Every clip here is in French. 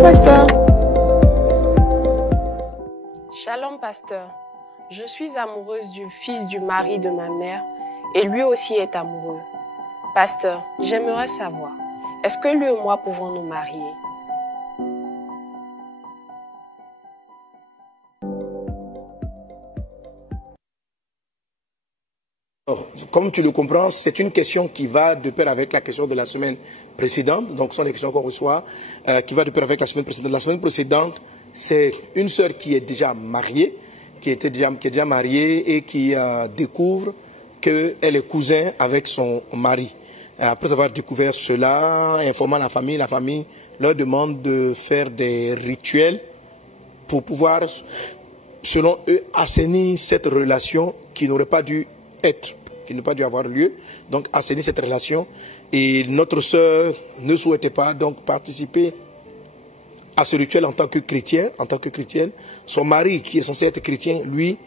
pasteur. Shalom, pasteur. Je suis amoureuse du fils du mari de ma mère et lui aussi est amoureux. Pasteur, j'aimerais savoir, est-ce que lui et moi pouvons nous marier? Comme tu le comprends, c'est une question qui va de pair avec la question de la semaine précédente. Donc, ce sont les questions qu'on reçoit, qui va de pair avec la semaine précédente. La semaine précédente, c'est une sœur qui est déjà mariée, qui est déjà mariée et qui découvre qu'elle est cousin avec son mari. Après avoir découvert cela, informant la famille leur demande de faire des rituels pour pouvoir, selon eux, assainir cette relation qui n'aurait pas dû être, qui n'a pas dû avoir lieu, donc assainir cette relation. Et notre sœur ne souhaitait pas donc participer à ce rituel en tant que chrétienne. Son mari, qui est censé être chrétien, lui,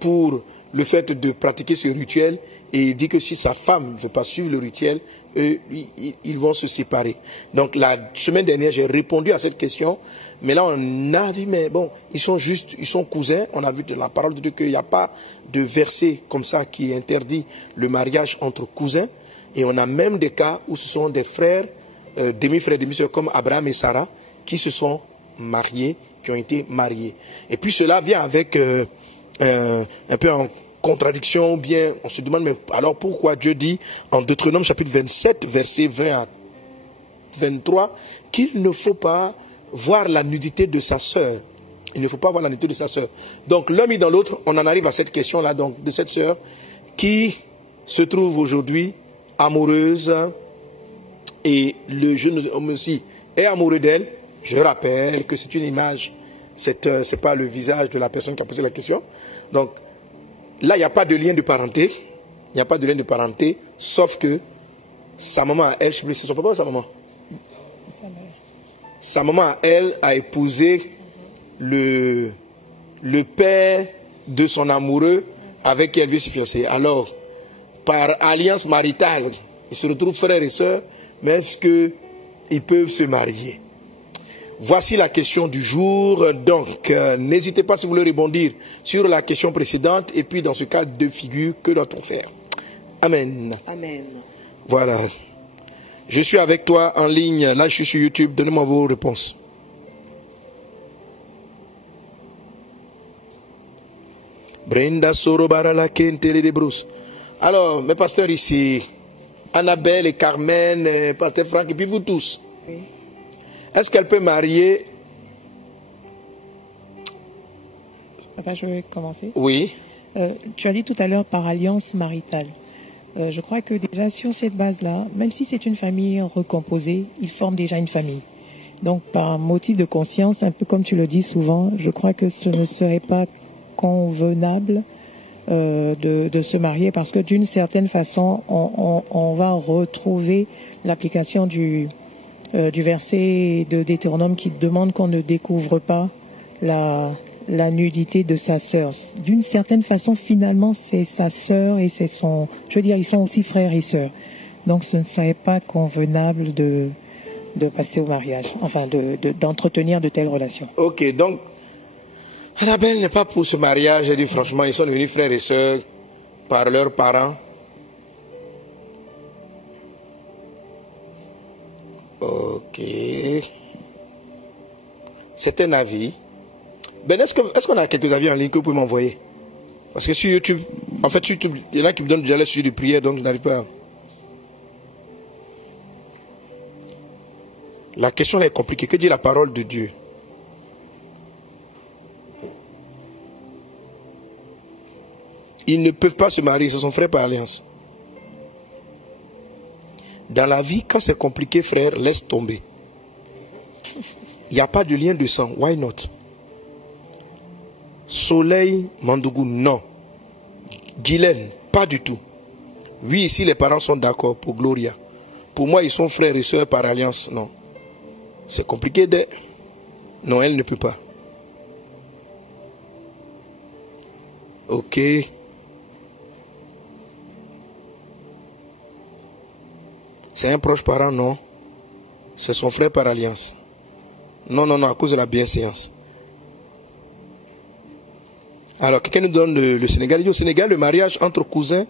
pour le fait de pratiquer ce rituel, et il dit que si sa femme ne veut pas suivre le rituel, ils vont se séparer. Donc la semaine dernière, j'ai répondu à cette question, mais là on a dit, mais bon, ils sont cousins. On a vu de la parole de Dieu qu'il n'y a pas de verset comme ça qui interdit le mariage entre cousins. Et on a même des cas où ce sont des frères, demi-frères, demi-sœurs comme Abraham et Sarah, qui se sont mariés, qui ont été mariés. Et puis cela vient avec un peu en contradiction, ou bien on se demande, mais alors pourquoi Dieu dit en Deutéronome chapitre 27, versets 20 à 23, qu'il ne faut pas voir la nudité de sa sœur. Il ne faut pas voir la nudité de sa sœur. Donc l'un mis dans l'autre, on en arrive à cette question-là, donc de cette sœur qui se trouve aujourd'hui amoureuse, et le jeune homme aussi est amoureux d'elle. Je rappelle que c'est une image, c'est pas le visage de la personne qui a posé la question. Donc là, il n'y a pas de lien de parenté. Il n'y a pas de lien de parenté, sauf que sa maman à elle, je sais plus, c'est son papa ou sa maman? Sa maman à elle a épousé le père de son amoureux avec qui elle veut se fiancer. Alors, par alliance maritale, ils se retrouvent frères et sœurs, mais est-ce qu'ils peuvent se marier? Voici la question du jour. Donc, n'hésitez pas si vous voulez rebondir sur la question précédente. Et puis, dans ce cas de figure, que doit-on faire? Amen. Amen. Voilà. Je suis avec toi en ligne. Là, je suis sur YouTube. Donnez-moi vos réponses. Brenda Sorobara Kentele de Bruce. Alors, mes pasteurs ici, Annabelle et Carmen, Pasteur Franck, et puis vous tous. Oui. Est-ce qu'elle peut marier? Papa, je vais commencer. Oui. Tu as dit tout à l'heure par alliance maritale. Je crois que déjà sur cette base-là, même si c'est une famille recomposée, ils forment déjà une famille. Donc par motif de conscience, un peu comme tu le dis souvent, je crois que ce ne serait pas convenable de se marier parce que d'une certaine façon, on va retrouver l'application du verset de Deutéronome qui demande qu'on ne découvre pas la nudité de sa sœur. D'une certaine façon, finalement, c'est sa sœur et c'est son... Je veux dire, ils sont aussi frères et sœurs. Donc, ce ne serait pas convenable de passer au mariage, enfin, d'entretenir de telles relations. Ok, donc, Annabelle n'est pas pour ce mariage. Elle dit franchement, ils sont devenus frères et sœurs par leurs parents. Ok. C'est un avis. Ben, est-ce qu'on a quelques avis en ligne que vous pouvez m'envoyer? Parce que sur YouTube, en fait, sur YouTube, il y en a qui me donnent déjà les sujets de prière, donc je n'arrive pas. La question est compliquée. Que dit la parole de Dieu? Ils ne peuvent pas se marier, ce sont frères par alliance. Dans la vie, quand c'est compliqué, frère, laisse tomber. Il n'y a pas de lien de sang. Why not? Soleil, Mandougou, non. Guylaine, pas du tout. Oui, ici, les parents sont d'accord pour Gloria. Pour moi, ils sont frères et sœurs par alliance. Non. C'est compliqué de... Non, elle ne peut pas. Ok. C'est un proche parent, non. C'est son frère par alliance. Non, non, non, à cause de la bienséance. Alors, quelqu'un nous donne le Sénégal. Il dit au Sénégal, le mariage entre cousins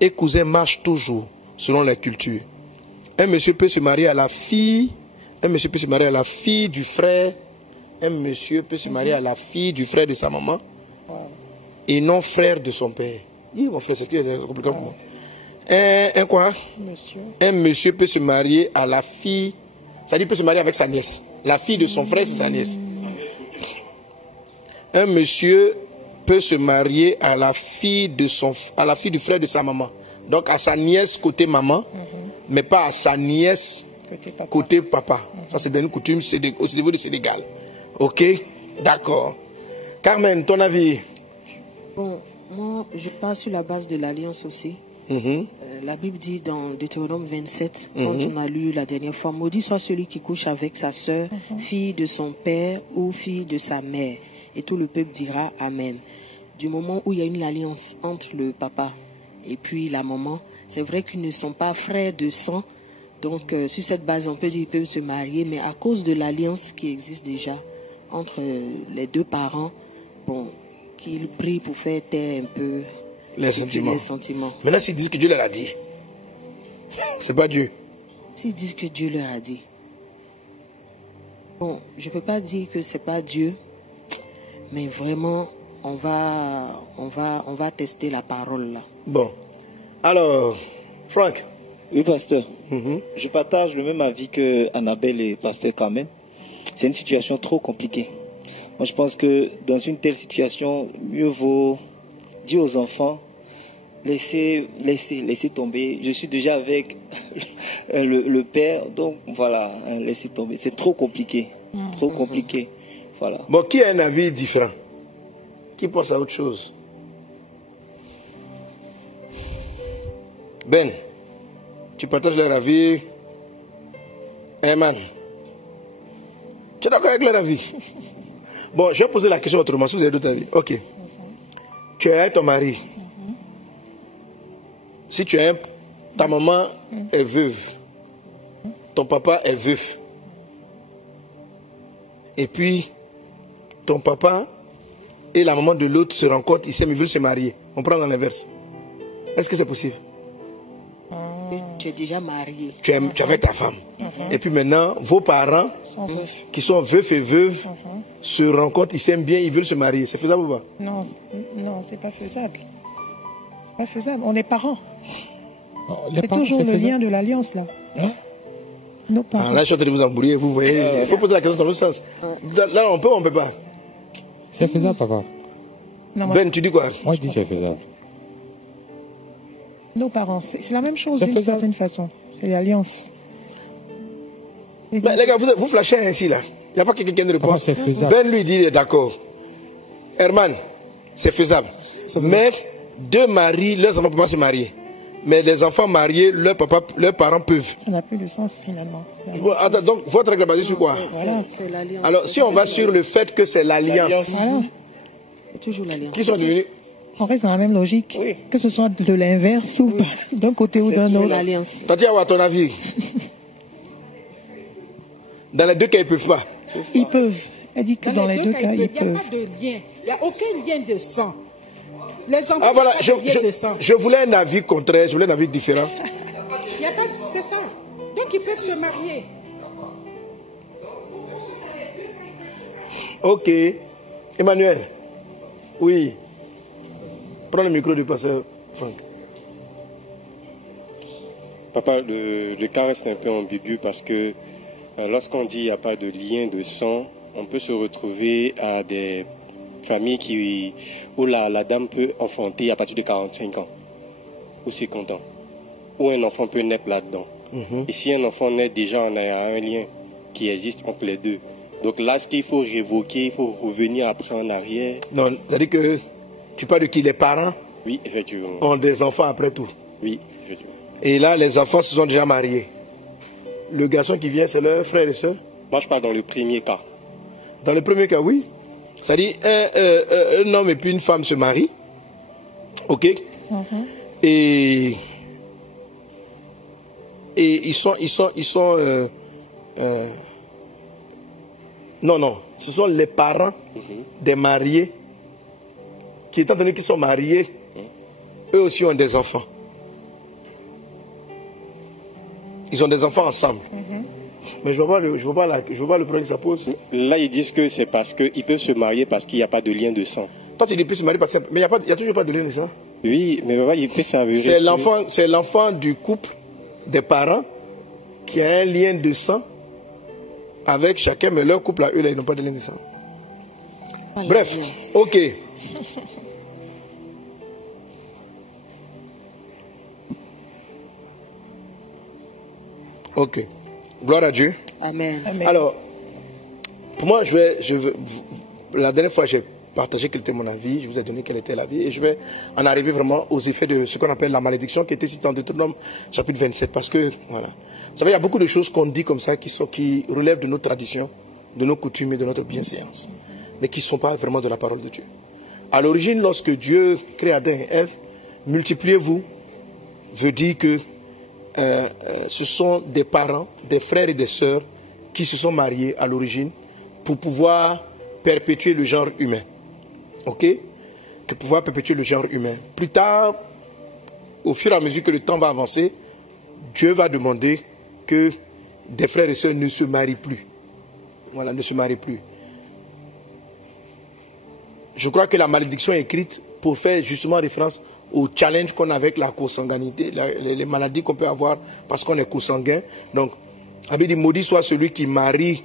et cousins marche toujours, selon la culture. Un monsieur peut se marier à la fille, un monsieur peut se marier à la fille du frère, un monsieur peut se marier à la fille du frère de sa maman, et non frère de son père. Oui, mon frère, c'est compliqué pour moi. Un quoi? Monsieur. Un monsieur peut se marier à la fille, c'est-à-dire peut se marier avec sa nièce. La fille de son frère, c'est sa nièce. Un monsieur peut se marier à la fille du frère de sa maman. Donc à sa nièce côté maman, mais pas à sa nièce côté papa. Ça c'est une coutume au niveau du Sénégal. Ok? D'accord. Carmen, ton avis? Bon, moi je pars sur la base de l'alliance aussi. La Bible dit dans Deutéronome 27, quand on a lu la dernière fois, maudit soit celui qui couche avec sa sœur, fille de son père ou fille de sa mère. Et tout le peuple dira Amen. Du moment où il y a une alliance entre le papa et puis la maman, c'est vrai qu'ils ne sont pas frères de sang. Donc sur cette base, on peut dire qu'ils peuvent se marier, mais à cause de l'alliance qui existe déjà entre les deux parents, bon, qu'ils prient pour faire taire un peu les sentiments. Maintenant, s'ils disent que Dieu leur a dit, c'est pas Dieu. S'ils disent que Dieu leur a dit, bon, je peux pas dire que c'est pas Dieu, mais vraiment, on va tester la parole là. Bon, alors, Franck. Oui, pasteur. Je partage le même avis que Annabelle et pasteur Carmen. C'est une situation trop compliquée. Moi, je pense que dans une telle situation, mieux vaut dire aux enfants, laissez tomber. Je suis déjà avec le père, donc voilà, laissez tomber. C'est trop compliqué. Trop compliqué. Voilà. Bon, qui a un avis différent? Qui pense à autre chose? Ben, tu partages leur avis. Herman, tu es d'accord avec leur avis? Bon, je vais poser la question autrement, si vous avez d'autres avis. Ok. Tu es ton mari. Si tu es ta maman est veuve, ton papa est veuf. Et puis, ton papa et la maman de l'autre se rencontrent, ils s'aiment, ils veulent se marier. On prend dans l'inverse. Est-ce que c'est possible? Tu es déjà marié. Tu es avec ta femme. Et puis maintenant, vos parents, qui sont veufs et veuves, se rencontrent, ils s'aiment bien, ils veulent se marier. C'est faisable ou pas? Non, c'est pas faisable. C'est pas faisable. On est parents. C'est toujours le lien de l'alliance là. Nos parents. Là, je suis en train de vous embrouiller, vous voyez. Il faut poser la question dans l'autre sens. Là, on peut ou on ne peut pas? C'est faisable, papa. Non, Ben, tu dis quoi? Moi, je dis c'est faisable. Nos parents, c'est la même chose d'une certaine façon. C'est l'alliance. Les gars, vous flashez ainsi là. Il n'y a pas que quelqu'un qui répond. C'est faisable. Ben lui dit d'accord. Herman, c'est faisable. Mais deux maris, leurs enfants ne peuvent pas se marier. Mais les enfants mariés, leurs parents peuvent. Ça n'a plus de sens finalement. Attends, donc votre règle est basée sur quoi? C'est l'alliance. Alors si on va sur le fait que c'est l'alliance, voilà. C'est toujours l'alliance. Qui sont devenus? On reste dans la même logique, que ce soit de l'inverse ou d'un côté ou d'un autre. L'alliance. Tatiana, à ton avis? Dans les deux cas, ils ne peuvent pas. Ils peuvent. Elle dit que dans les deux cas, ils peuvent. Il n'y a pas de lien. Il n'y a aucun lien de sang. Les enfants Ah voilà, n'ont pas de lien de sang. je voulais un avis contraire, je voulais un avis différent. Il n'y a pas, c'est ça. Donc ils peuvent se marier. Ok. Emmanuel. Oui. Prends le micro du pasteur Franck. Papa, le cas reste un peu ambigu parce que lorsqu'on dit qu'il n'y a pas de lien de sang, on peut se retrouver à des familles où la dame peut enfanter à partir de 45 ans ou 50 ans, où un enfant peut naître là-dedans. Et si un enfant naît déjà, on a un lien qui existe entre les deux. Donc là, ce qu'il faut révoquer, il faut revenir après en arrière. Non, c'est-à-dire que tu parles de qui? Les parents? Oui, effectivement. Ont des enfants après tout. Oui, effectivement. Et là, les enfants se sont déjà mariés. Le garçon qui vient, c'est leur frère et soeur? Moi, je parle dans le premier cas. Dans le premier cas, oui. C'est-à-dire, un homme et puis une femme se marient. Ok? Et ils sont Non, ce sont les parents des mariés qui, étant donné qu'ils sont mariés, eux aussi ont des enfants. Ils ont des enfants ensemble. Mais je ne vois pas le problème que ça pose. Là, ils disent que c'est parce qu'ils peuvent se marier parce qu'il n'y a pas de lien de sang. Toi, tu dis plus se marier parce que... Mais il n'y a toujours pas de lien de sang. Oui, mais papa, il peut s'avérer. C'est l'enfant du couple, des parents, qui a un lien de sang avec chacun, mais leur couple à eux, là, ils n'ont pas de lien de sang. Bref, ok. Ok. Gloire à Dieu. Amen. Amen. Alors, pour moi, la dernière fois, j'ai partagé quel était mon avis, je vous ai donné quel était l'avis, et je vais en arriver vraiment aux effets de ce qu'on appelle la malédiction, qui était citée en Deutéronome chapitre 27, parce que, voilà. Vous savez, il y a beaucoup de choses qu'on dit comme ça, qui relèvent de nos traditions, de nos coutumes et de notre bienséance, mais qui ne sont pas vraiment de la parole de Dieu. À l'origine, lorsque Dieu crée Adam et Ève, multipliez-vous, veut dire que ce sont des parents, des frères et des sœurs qui se sont mariés à l'origine pour pouvoir perpétuer le genre humain. Ok? Pour pouvoir perpétuer le genre humain. Plus tard, au fur et à mesure que le temps va avancer, Dieu va demander que des frères et sœurs ne se marient plus. Voilà, ne se marient plus. Je crois que la malédiction est écrite pour faire justement référence au challenge qu'on a avec la consanguinité, les maladies qu'on peut avoir parce qu'on est consanguin. Donc, Abid dit, maudit soit celui qui marie.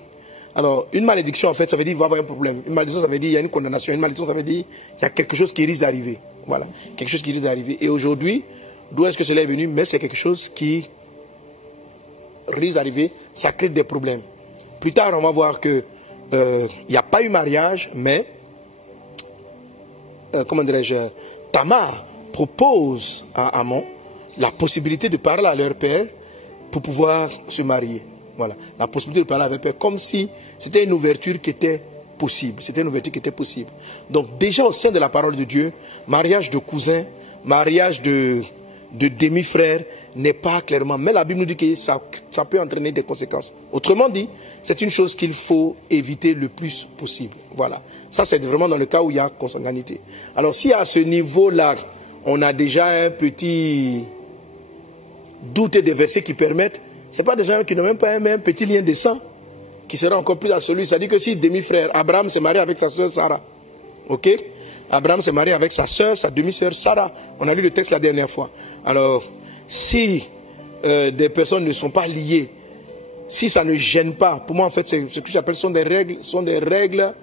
Alors, une malédiction, en fait, ça veut dire qu'il va y avoir un problème. Une malédiction, ça veut dire qu'il y a une condamnation. Une malédiction, ça veut dire qu'il y a quelque chose qui risque d'arriver. Voilà, quelque chose qui risque d'arriver. Et aujourd'hui, d'où est-ce que cela est venu? Mais c'est quelque chose qui risque d'arriver, ça crée des problèmes. Plus tard, on va voir que il n'y a pas eu mariage, mais, comment dirais-je, Tamar propose à Amon la possibilité de parler à leur père pour pouvoir se marier. Voilà, la possibilité de parler à leur père, comme si c'était une ouverture qui était possible. C'était une ouverture qui était possible. Donc déjà au sein de la parole de Dieu, mariage de cousins, mariage de demi-frères n'est pas clairement. Mais la Bible nous dit que ça peut entraîner des conséquences. Autrement dit, c'est une chose qu'il faut éviter le plus possible. Voilà. Ça, c'est vraiment dans le cas où il y a consanguinité. Alors, si à ce niveau-là, on a déjà un petit doute et des versets qui permettent, ce n'est pas des gens qui n'ont même pas un petit lien de sang, qui sera encore plus absolu. C'est-à-dire que si demi-frère, Abraham s'est marié avec sa soeur Sarah, ok? Abraham s'est marié avec sa soeur, sa demi-sœur Sarah. On a lu le texte la dernière fois. Alors, si des personnes ne sont pas liées, si ça ne gêne pas, pour moi en fait, ce que j'appelle sont des règles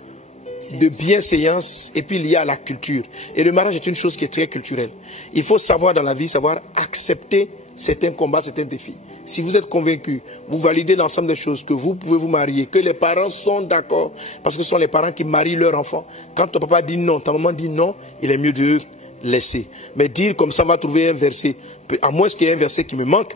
de bienséance et puis liées à la culture. Et le mariage est une chose qui est très culturelle. Il faut savoir dans la vie, savoir accepter certains combats, certains défis. Si vous êtes convaincu, vous validez l'ensemble des choses, que vous pouvez vous marier, que les parents sont d'accord, parce que ce sont les parents qui marient leurs enfants. Quand ton papa dit non, ta maman dit non, il est mieux de laisser. Mais dire comme ça, on va trouver un verset, à moins qu'il y ait un verset qui me manque,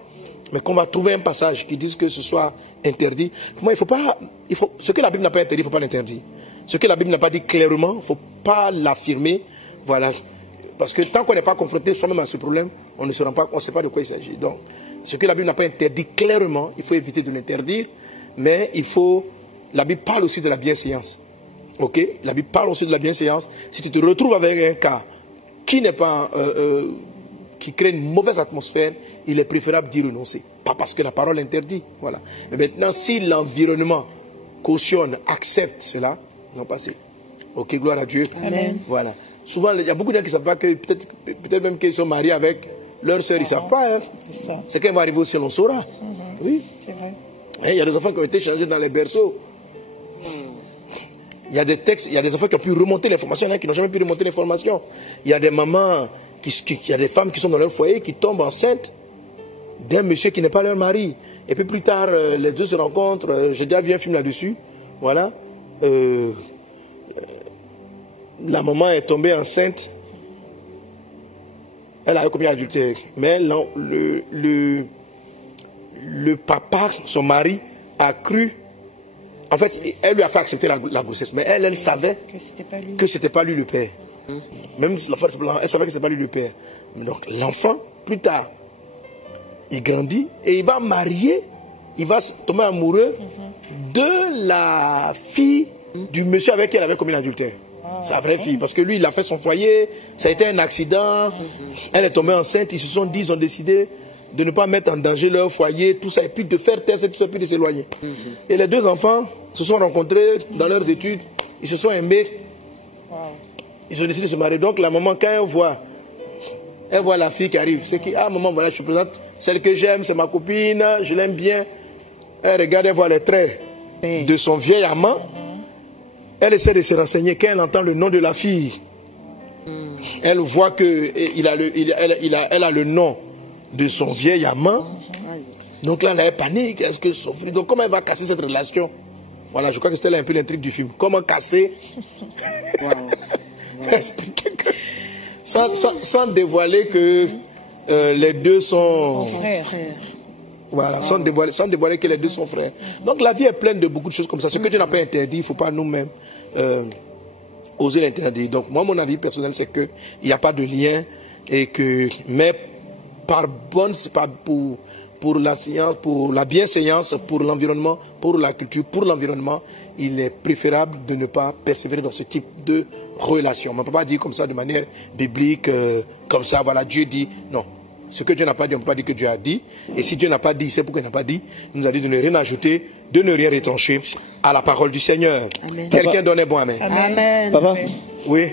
mais qu'on va trouver un passage qui dise que ce soit interdit. Pour moi, ce que la Bible n'a pas interdit, il ne faut pas l'interdire. Ce que la Bible n'a pas dit clairement, il ne faut pas l'affirmer. Voilà. Parce que tant qu'on n'est pas confronté soi-même à ce problème, on ne sait pas de quoi il s'agit. Donc, ce que la Bible n'a pas interdit clairement, il faut éviter de l'interdire. Mais la Bible parle aussi de la bienséance. Ok? La Bible parle aussi de la bienséance. Si tu te retrouves avec un cas qui n'est pas, qui crée une mauvaise atmosphère, il est préférable d'y renoncer. Pas parce que la parole interdit. Voilà. Mais maintenant, si l'environnement cautionne, accepte cela, ils ont passé. Ok, gloire à Dieu. Amen. Voilà. Souvent, il y a beaucoup de gens qui ne savent pas que peut-être même qu'ils sont mariés avec leur soeur, ils ne savent pas. Hein. C'est quand ils vont arriver aussi, on saura. Oui. C'est vrai. Il y a des enfants qui ont été changés dans les berceaux. Il y a des textes, il y a des enfants qui ont pu remonter l'information, il y en a qui n'ont jamais pu remonter l'information. Il y a des mamans, il y a des femmes qui sont dans leur foyer, qui tombent enceintes d'un monsieur qui n'est pas leur mari. Et puis plus tard, les deux se rencontrent. J'ai déjà vu un film là-dessus. Voilà. La maman est tombée enceinte. Elle a commis l'adultère. Mais le papa, son mari, a cru. En fait, elle lui a fait accepter la grossesse. Mais elle savait que ce n'était pas lui le père. Même la femme, elle savait que ce n'était pas lui le père. Donc l'enfant, plus tard, il grandit et il va marier. Il va tomber amoureux de la fille du monsieur avec qui elle avait commis l'adultère. Sa vraie fille. Parce que lui, il a fait son foyer, ça a été un accident, elle est tombée enceinte, ils se sont dit, ils ont décidé de ne pas mettre en danger leur foyer, tout ça, et puis de faire taire cette histoire, puis de s'éloigner. Et les deux enfants se sont rencontrés dans leurs études, ils se sont aimés, ils ont décidé de se marier. Donc la maman, quand elle voit la fille qui arrive, c'est qui, ah maman, voilà, je te présente celle que j'aime, c'est ma copine, je l'aime bien. Elle regarde, elle voit les traits de son vieil amant. Elle essaie de se renseigner. Quand elle entend le nom de la fille, elle voit que elle a le nom de son vieil amant. Donc là, elle a panique. Est-ce que souffrir? Donc comment elle va casser cette relation? Voilà, je crois que c'était un peu l'intrigue du film. Comment casser? Sans dévoiler que les deux sont frères. Voilà, sans dévoiler que les deux sont frères. Donc la vie est pleine de beaucoup de choses comme ça. Ce que Dieu n'a pas interdit, il ne faut pas nous-mêmes oser l'interdire. Donc moi, mon avis personnel, c'est qu'il n'y a pas de lien et que, mais pour la science, pour la bienséance, pour l'environnement, pour la culture, pour l'environnement, il est préférable de ne pas persévérer dans ce type de relation. On ne peut pas dire comme ça de manière biblique, comme ça, voilà, Dieu dit, non. Ce que Dieu n'a pas dit, on ne peut pas dire que Dieu a dit. Et si Dieu n'a pas dit, c'est pourquoi il n'a pas dit. Il nous a dit de ne rien ajouter, de ne rien retrancher à la parole du Seigneur. Quelqu'un donne un bon amen. Amen. Papa, oui.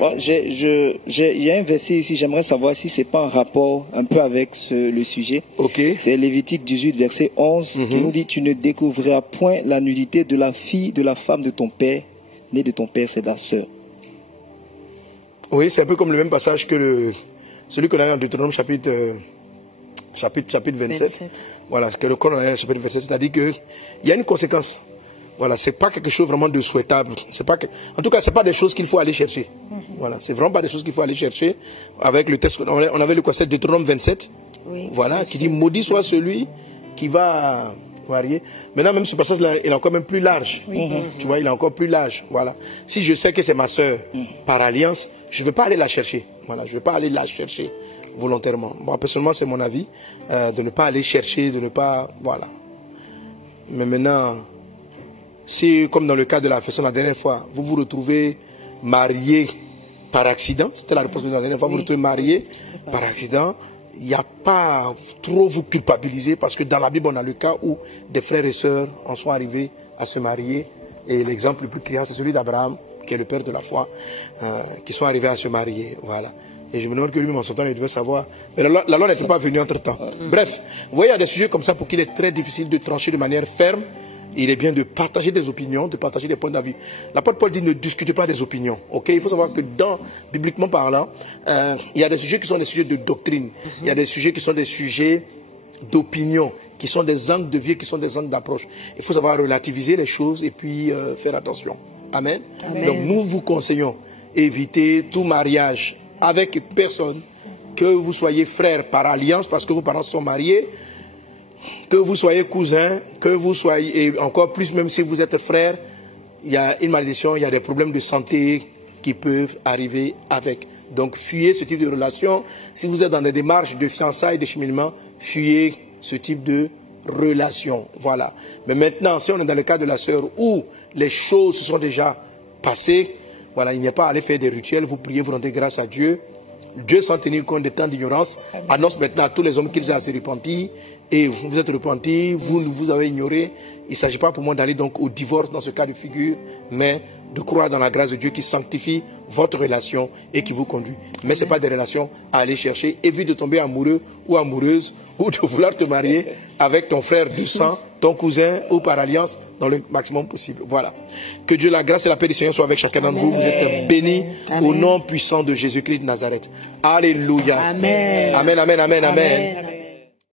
Il y a un verset ici, j'aimerais savoir si ce n'est pas en rapport un peu avec le sujet. Ok. C'est Lévitique 18, verset 11, qui nous dit, tu ne découvriras point la nudité de la fille, de la femme de ton père, née de ton père, c'est ta sœur. Oui, c'est un peu comme le même passage que celui qu'on a dans Deutéronome chapitre 27. Voilà, ce que le Coran a chapitre 27, c'est-à-dire qu'il y a une conséquence. Voilà, c'est pas quelque chose vraiment de souhaitable. En tout cas, c'est pas des choses qu'il faut aller chercher. Voilà, c'est vraiment pas des choses qu'il faut aller chercher. Avec le texte, on avait le concept de Deutéronome 27. Oui, voilà, qui dit maudit soit celui qui va marier. Maintenant, même ce passage-là, il est encore même plus large. Tu vois, il est encore plus large. Voilà. Si je sais que c'est ma sœur par alliance, je ne vais pas aller la chercher. Voilà, je ne vais pas aller la chercher volontairement. Moi, personnellement, c'est mon avis de ne pas aller chercher, de ne pas... Voilà. Mais maintenant, si, comme dans le cas de la personne la dernière fois, vous vous retrouvez marié par accident, c'était la réponse de la dernière fois, vous vous retrouvez marié par accident, il n'y a pas trop vous culpabiliser parce que dans la Bible, on a le cas où des frères et sœurs en sont arrivés à se marier. Et l'exemple le plus clair, c'est celui d'Abraham, qui est le père de la foi, qui sont arrivés à se marier. Voilà. Et je me demande que lui-même en son temps, il devait savoir. Mais la loi n'était pas venue entre-temps. Bref, vous voyez, il y a des sujets comme ça pour qu'il est très difficile de trancher de manière ferme. Il est bien de partager des opinions, de partager des points d'avis. L'apôtre Paul dit ne discutez pas des opinions. Okay? Il faut savoir que bibliquement parlant, il y a des sujets qui sont des sujets de doctrine. Il y a des sujets qui sont des sujets d'opinion, qui sont des angles de vie, qui sont des angles d'approche. Il faut savoir relativiser les choses et puis faire attention. Amen. Amen. Donc nous vous conseillons, évitez tout mariage avec personne, que vous soyez frères par alliance parce que vos parents sont mariés, que vous soyez cousins, que vous soyez, et encore plus même si vous êtes frères, il y a une malédiction, il y a des problèmes de santé qui peuvent arriver avec. Donc fuyez ce type de relation. Si vous êtes dans des démarches de fiançailles, de cheminement, fuyez ce type de relation. Voilà. Mais maintenant, si on est dans le cas de la sœur où les choses se sont déjà passées, voilà, il n'y a pas à aller faire des rituels, vous priez, vous rendez grâce à Dieu. Dieu, sans tenir compte des temps d'ignorance, annonce maintenant à tous les hommes qu'ils aient à se repentir. Et vous vous êtes repentis, vous avez ignoré. Il ne s'agit pas pour moi d'aller donc au divorce dans ce cas de figure, mais de croire dans la grâce de Dieu qui sanctifie votre relation et qui vous conduit. Mais ce n'est pas des relations à aller chercher. Évite de tomber amoureux ou amoureuse ou de vouloir te marier avec ton frère du sang, ton cousin ou par alliance dans le maximum possible. Voilà. Que Dieu, la grâce et la paix du Seigneur soient avec chacun d'entre vous. Vous êtes bénis au nom puissant de Jésus-Christ de Nazareth. Alléluia. Amen. Amen, amen, amen, amen.